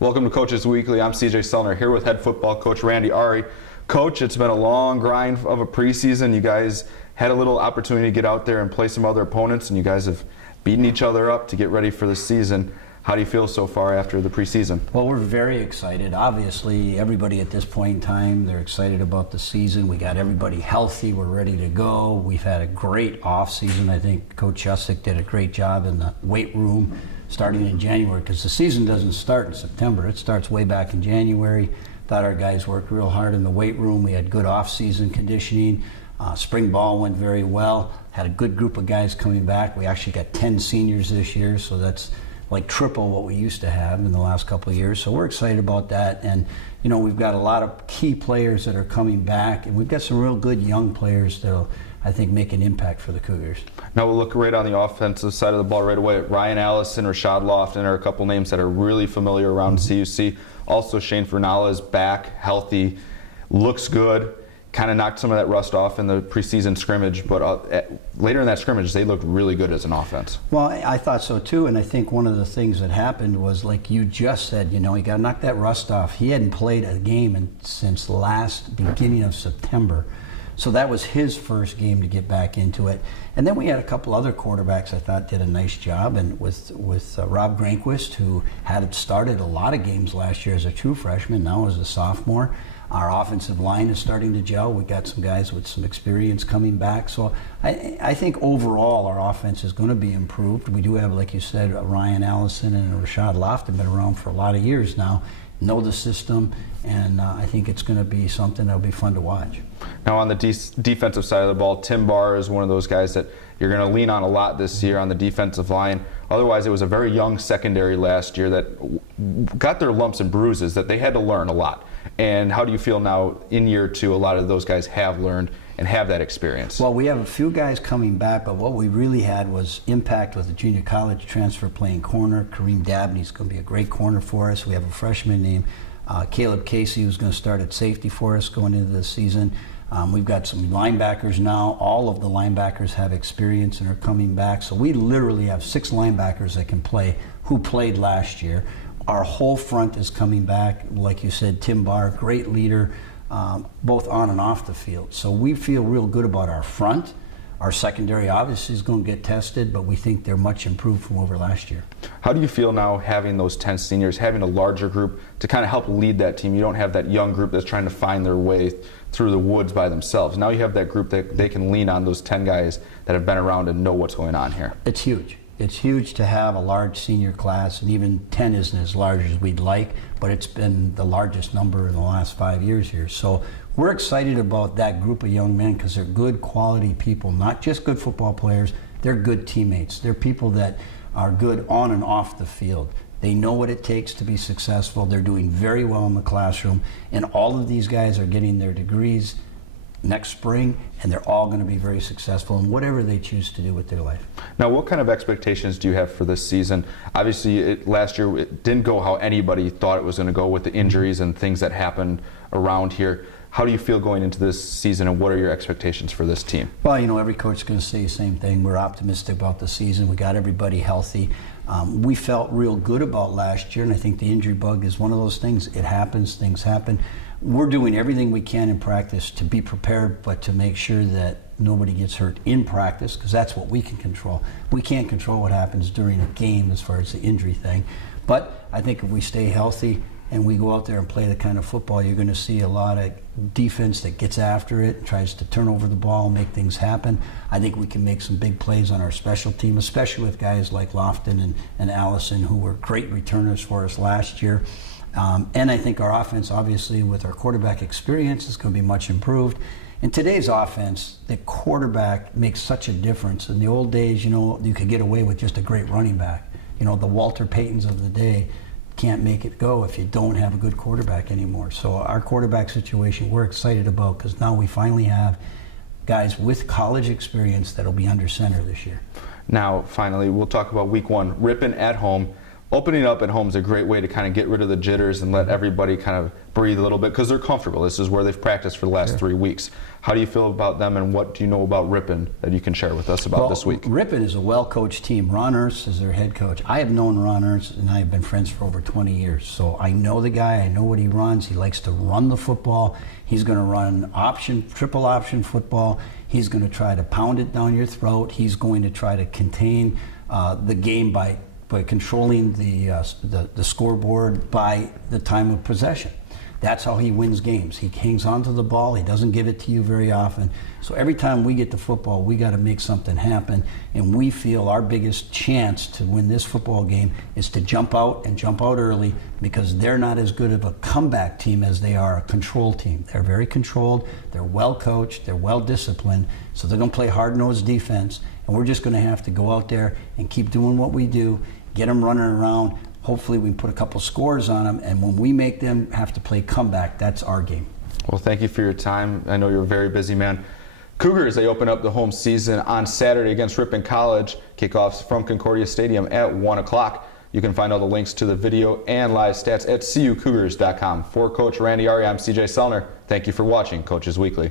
Welcome to Coaches Weekly. I'm CJ Sellner here with head football coach Randy Awrey. Coach, it's been a long grind of a preseason. You guys had a little opportunity to get out there and play some other opponents, and you guys have beaten each other up to get ready for the season. How do you feel so far after the preseason? Well, we're very excited. Obviously, everybody at this point in time, they're excited about the season. We got everybody healthy. We're ready to go. We've had a great off season. I think Coach CUC did a great job in the weight room starting in January, because the season doesn't start in September. It starts way back in January. Thought our guys worked real hard in the weight room. We had good off-season conditioning. Spring ball went very well. Had a good group of guys coming back. We actually got 10 seniors this year, so that's like triple what we used to have in the last couple of years. So we're excited about that. And, you know, we've got a lot of key players that are coming back, and we've got some real good young players that'll, I think, make an impact for the Cougars. Now we'll look right on the offensive side of the ball right away. Ryan Allison, Rashad Lofton are a couple names that are really familiar around CUC. Also, Shane Fernala is back, healthy, looks good. Kind of knocked some of that rust off in the preseason scrimmage, but later in that scrimmage, they looked really good as an offense. Well, I thought so too, and I think one of the things that happened was, like you just said, you know, he got to knock that rust off. He hadn't played a game since last beginning of September. So that was his first game to get back into it. And then we had a couple other quarterbacks I thought did a nice job, and with Rob Granquist, who had started a lot of games last year as a true freshman, now as a sophomore. Our offensive line is starting to gel. We got some guys with some experience coming back. So I think overall our offense is going to be improved. We do have, like you said, Ryan Allison and Rashad Lofton been around for a lot of years now, know the system, and I think it's going to be something that'll be fun to watch. Now on the defensive side of the ball, Tim Barr is one of those guys that you're going to lean on a lot this year on the defensive line. Otherwise, it was a very young secondary last year that got their lumps and bruises that they had to learn a lot. And how do you feel now in year two, a lot of those guys have learned and have that experience? Well, we have a few guys coming back, but what we really had was impact with the junior college transfer playing corner. Kareem Dabney's going to be a great corner for us. We have a freshman named Caleb Casey who's going to start at safety for us going into the season. We've got some linebackers now. All of the linebackers have experience and are coming back. So we literally have 6 linebackers that can play who played last year. Our whole front is coming back. Like you said, Tim Barr, great leader, both on and off the field. So we feel real good about our front. Our secondary obviously is going to get tested, but we think they're much improved from over last year. How do you feel now having those 10 seniors, having a larger group to kind of help lead that team? You don't have that young group that's trying to find their way through the woods by themselves. Now you have that group that they can lean on, those 10 guys that have been around and know what's going on here. It's huge. It's huge to have a large senior class, and even 10 isn't as large as we'd like, but it's been the largest number in the last 5 years here. So we're excited about that group of young men because they're good quality people, not just good football players, they're good teammates. They're people that are good on and off the field. They know what it takes to be successful. They're doing very well in the classroom, and all of these guys are getting their degrees next spring, and they're all going to be very successful in whatever they choose to do with their life. Now, what kind of expectations do you have for this season? Obviously, last year it didn't go how anybody thought it was going to go with the injuries and things that happened around here. How do you feel going into this season, and what are your expectations for this team? Well, you know, every coach is going to say the same thing. We're optimistic about the season. We got everybody healthy. We felt real good about last year, and I think the injury bug is one of those things. It happens, things happen. We're doing everything we can in practice to be prepared, but to make sure that nobody gets hurt in practice, because that's what we can control. We can't control what happens during a game as far as the injury thing. But I think if we stay healthy and we go out there and play the kind of football, you're going to see a lot of defense that gets after it, tries to turn over the ball, make things happen. I think we can make some big plays on our special team, especially with guys like Lofton and Allison, who were great returners for us last year. And I think our offense, obviously, with our quarterback experience, is going to be much improved. In today's offense, the quarterback makes such a difference. In the old days, you know, you could get away with just a great running back. You know, the Walter Paytons of the day can't make it go if you don't have a good quarterback anymore. So our quarterback situation we're excited about, because now we finally have guys with college experience that'll be under center this year. Now, finally, we'll talk about week 1. Ripon at home. opening up at home is a great way to kind of get rid of the jitters and let everybody kind of breathe a little bit because they're comfortable. This is where they've practiced for the last 3 weeks. How do you feel about them, and what do you know about Ripon that you can share with us about this week? Ripon is a well-coached team. Ron Ernst is their head coach. I have known Ron Ernst, and I have been friends for over 20 years. So I know the guy. I know what he runs. He likes to run the football. He's going to run triple option football. He's going to try to pound it down your throat. He's going to try to contain the game by controlling the scoreboard by the time of possession. That's how he wins games. He hangs on to the ball. He doesn't give it to you very often. So every time we get the football, we got to make something happen. And we feel our biggest chance to win this football game is to jump out and jump out early, because they're not as good of a comeback team as they are a control team. They're very controlled. They're well coached. They're well disciplined. So they're going to play hard-nosed defense. And we're just going to have to go out there and keep doing what we do, get them running around. Hopefully we can put a couple scores on them, and when we make them have to play comeback, that's our game. Well, thank you for your time. I know you're a very busy man. Cougars, they open up the home season on Saturday against Ripon College. Kickoffs from Concordia Stadium at 1 o'clock. You can find all the links to the video and live stats at cucougars.com. For Coach Randy Awrey, I'm CJ Sellner. Thank you for watching Coaches Weekly.